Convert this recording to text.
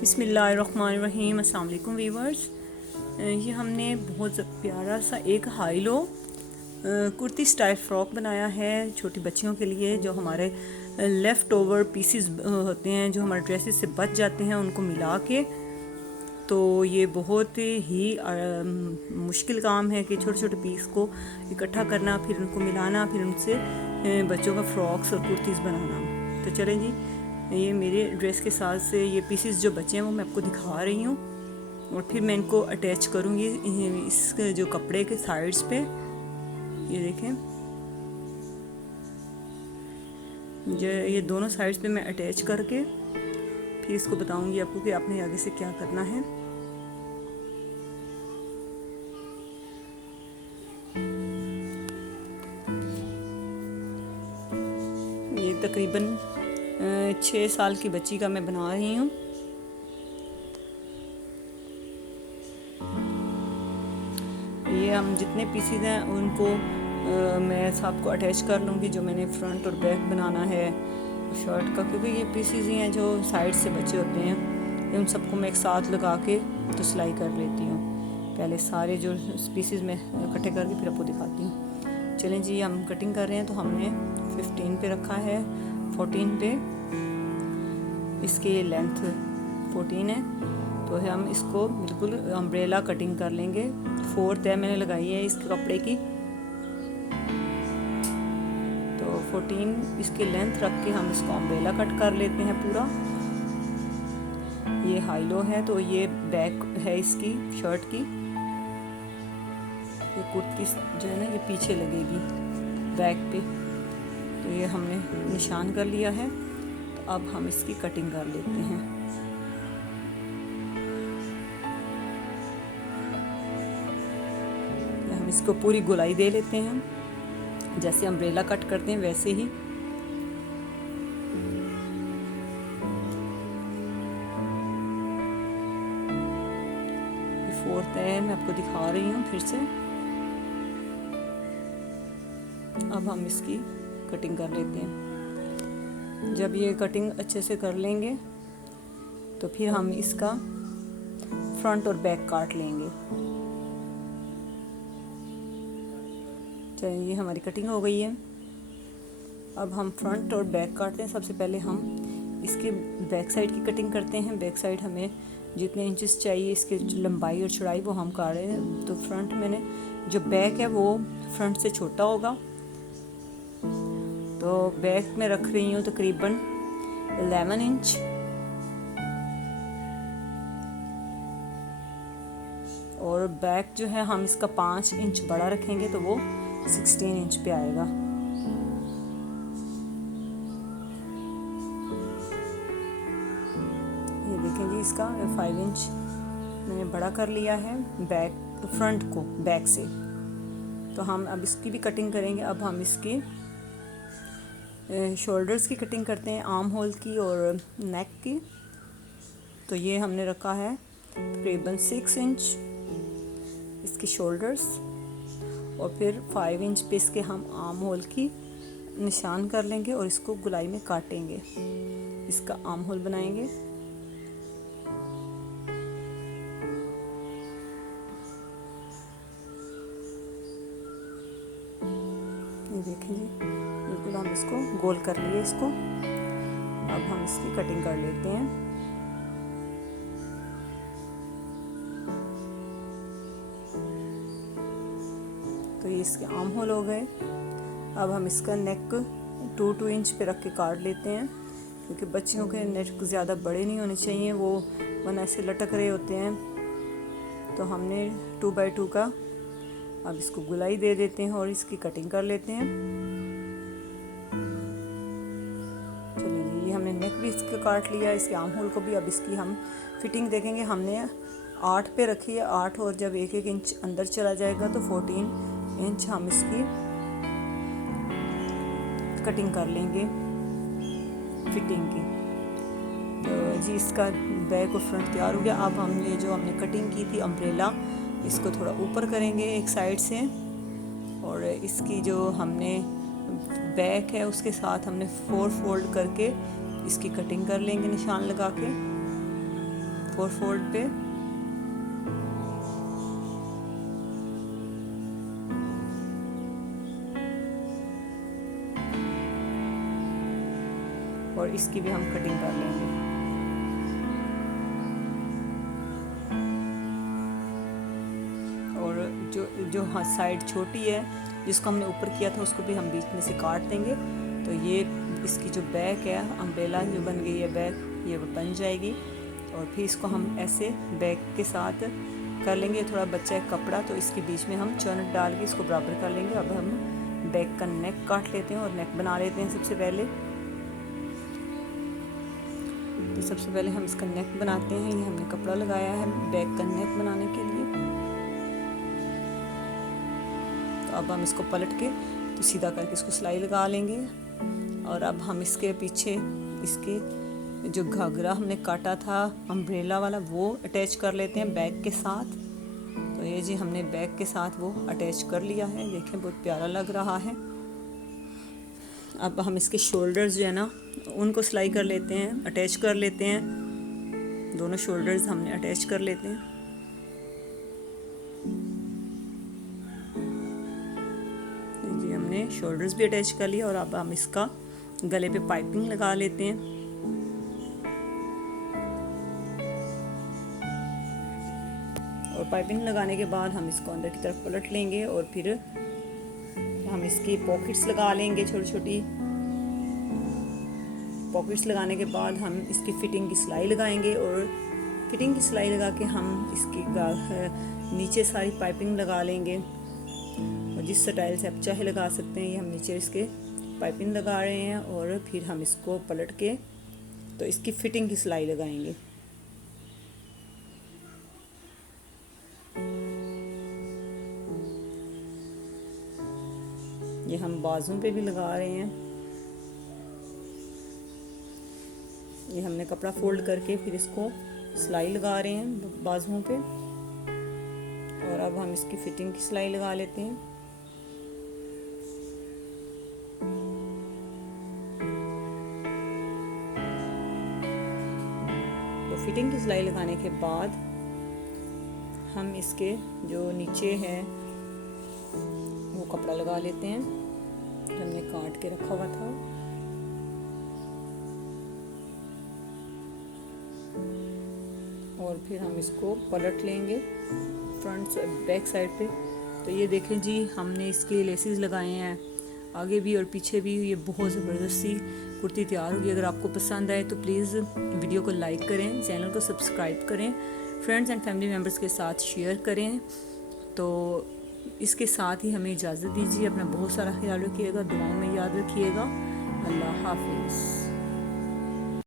बिस्मिल्लाहिर्रहमानिर्रहीम। अस्सलाम वालेकुम वीवर्स। ये हमने बहुत प्यारा सा एक high low kurti style frock बनाया है छोटी बच्चियों के लिए। जो हमारे लेफ़्ट ओवर पीसीज होते हैं, जो हमारे ड्रेसेस से बच जाते हैं, उनको मिला के तो ये बहुत ही मुश्किल काम है कि छोटे छोटे पीस को इकट्ठा करना, फिर उनको मिलाना, फिर उनसे बच्चों का फ्रॉक्स और कुर्तीज़ बनाना। तो चलें जी, ये मेरे ड्रेस के साथ से ये पीसेस जो बचे हैं वो मैं आपको दिखा रही हूँ, और फिर मैं इनको अटैच करूँगी इस जो कपड़े के साइड्स पे। ये देखें, ये दोनों साइड्स पे मैं अटैच करके फिर इसको बताऊँगी आपको कि आपने आगे से क्या करना है। ये तकरीबन 6 साल की बच्ची का मैं बना रही हूँ। ये हम जितने पीसीज हैं उनको मैं सबको अटैच कर लूँगी, जो मैंने फ्रंट और बैक बनाना है शर्ट का, क्योंकि ये पीसीज ही हैं जो साइड से बचे होते हैं। उन सबको मैं एक साथ लगा के तो सिलाई कर लेती हूँ। पहले सारे जो पीसीज में इकट्ठे करके फिर आपको दिखाती हूँ। चलें जी, हम कटिंग कर रहे हैं। तो हमने 15 पे रखा है, 14 पे इसकी लेंथ 14 है, तो हम इसको बिल्कुल अम्ब्रेला कटिंग कर लेंगे। 4 तय मैंने लगाई है इस कपड़े की, तो 14 इसकी लेंथ रख के हम इसको अम्ब्रेला कट कर लेते हैं पूरा। ये हाई लो है, तो ये बैक है इसकी शर्ट की। ये कुर्ती जो है ना, ये पीछे लगेगी बैक पे। तो ये हमने निशान कर लिया है, तो अब हम इसकी कटिंग कर लेते हैं। हम इसको पूरी गोलाई दे लेते हैं, जैसे अम्ब्रेला कट करते हैं वैसे ही। फोर्थ है, मैं आपको दिखा रही हूँ फिर से। अब हम इसकी कटिंग कर लेते हैं। जब ये कटिंग अच्छे से कर लेंगे तो फिर हम इसका फ्रंट और बैक काट लेंगे। चलिए, ये हमारी कटिंग हो गई है। अब हम फ्रंट और बैक काटते हैं। सबसे पहले हम इसके बैक साइड की कटिंग करते हैं। बैक साइड हमें जितने इंचेस चाहिए इसके लंबाई और चौड़ाई वो हम काट रहे हैं। तो फ्रंट मैंने जो बैक है वो फ्रंट से छोटा होगा, तो बैक में रख रही हूँ तकरीबन 11 इंच। और बैक जो है हम इसका 5 इंच बड़ा रखेंगे, तो वो 16 इंच पे आएगा। ये देखें जी, इसका 5 इंच मैंने बड़ा कर लिया है बैक फ्रंट को बैक से। तो हम अब इसकी भी कटिंग करेंगे। अब हम इसकी शोल्डर्स की कटिंग करते हैं, आर्म होल की और नेक की। तो ये हमने रखा है तकरीबन 6 इंच इसकी शोल्डर्स, और फिर 5 इंच पे इसके हम आर्म होल की निशान कर लेंगे और इसको गुलाई में काटेंगे। इसका आर्म होल बनाएंगे। ये देखें जी, बिल्कुल हम इसको गोल कर लिए इसको। अब हम इसकी कटिंग कर लेते हैं। तो ये इसके आर्म होल हो गए। अब हम इसका नेक 2 इंच पे रख के काट लेते हैं, क्योंकि बच्चियों के नेक ज़्यादा बड़े नहीं होने चाहिए, वो वरना ऐसे लटक रहे होते हैं। तो हमने 2x2 का अब इसको गुलाई दे देते हैं और इसकी कटिंग कर लेते हैं। चलिए जी, ये हमने नेक भी इसका काट लिया, इसके आर्म होल को भी। अब इसकी हम फिटिंग देखेंगे। हमने 8 पे रखी है, 8, और जब 1-1 इंच अंदर चला जाएगा तो 14 इंच हम इसकी कटिंग कर लेंगे फिटिंग की। तो जी, इसका बैक और फ्रंट तैयार हो गया। अब हम ये जो हमने कटिंग की थी अम्ब्रेला, इसको थोड़ा ऊपर करेंगे एक साइड से, और इसकी जो हमने बैक है उसके साथ हमने 4 फोल्ड करके इसकी कटिंग कर लेंगे निशान लगा के। 4 फोल्ड पे। और इसकी भी हम कटिंग कर लेंगे। और जो हाँ साइड छोटी है जिसको हमने ऊपर किया था उसको भी हम बीच में से काट देंगे। तो ये इसकी जो बैक है, अम्ब्रेला जो बन गई है बैक, ये बन जाएगी। और फिर इसको हम ऐसे बैक के साथ कर लेंगे। थोड़ा बच्चा है कपड़ा, तो इसके बीच में हम चौनट डाल के इसको बराबर कर लेंगे। अब हम बैक का नेक काट लेते हैं और नेक बना लेते हैं सबसे पहले। तो सबसे पहले हम इसका नेक बनाते हैं। ये हमने कपड़ा लगाया है बैक का नेक बनाने के लिए। तो अब हम इसको पलट के तो सीधा करके इसको सिलाई लगा लेंगे। और अब हम इसके पीछे इसके जो घाघरा हमने काटा था अम्ब्रेला वाला, वो अटैच कर लेते हैं बैक के साथ। तो ये जी हमने बैक के साथ वो अटैच कर लिया है। देखें बहुत प्यारा लग रहा है। अब हम इसके शोल्डर्स जो है ना उनको सिलाई कर लेते हैं, अटैच कर लेते हैं। दोनों शोल्डर्स हमने अटैच कर लेते हैं। जी हमने शोल्डर्स भी अटैच कर लिया। और अब हम इसका गले पे पाइपिंग लगा लेते हैं। और पाइपिंग लगाने के बाद हम इसको अंदर की तरफ पलट लेंगे और फिर हम इसकी पॉकेट्स लगा लेंगे। छोटी छोटी पॉकेट्स लगाने के बाद हम इसकी फिटिंग की सिलाई लगाएंगे। और फिटिंग की सिलाई लगा के हम इसकी नीचे सारी पाइपिंग लगा लेंगे। और जिस स्टाइल से आप चाहे लगा सकते हैं। ये हम नीचे इसके पाइपिंग लगा रहे हैं और फिर हम इसको पलट के तो इसकी फिटिंग की सिलाई लगाएंगे। ये हम बाजू पे भी लगा रहे हैं। ये हमने कपड़ा फोल्ड करके फिर इसको सिलाई लगा रहे हैं बाजुओं पे। और अब हम इसकी फिटिंग की सिलाई लगा लेते हैं। तो फिटिंग की सिलाई लगाने के बाद हम इसके जो नीचे है वो कपड़ा लगा लेते हैं जो हमने काट के रखा हुआ था। और फिर हम इसको पलट लेंगे फ्रंट बैक साइड पे। तो ये देखें जी हमने इसके लेसेस लगाए हैं आगे भी और पीछे भी। ये बहुत ज़बरदस्ती कुर्ती तैयार होगी। अगर आपको पसंद आए तो प्लीज़ वीडियो को लाइक करें, चैनल को सब्सक्राइब करें, फ्रेंड्स एंड फैमिली मेम्बर्स के साथ शेयर करें। तो इसके साथ ही हमें इजाज़त दीजिए। अपना बहुत सारा ख्याल रखिएगा, दुआओं में याद रखिएगा। अल्लाह हाफिज़।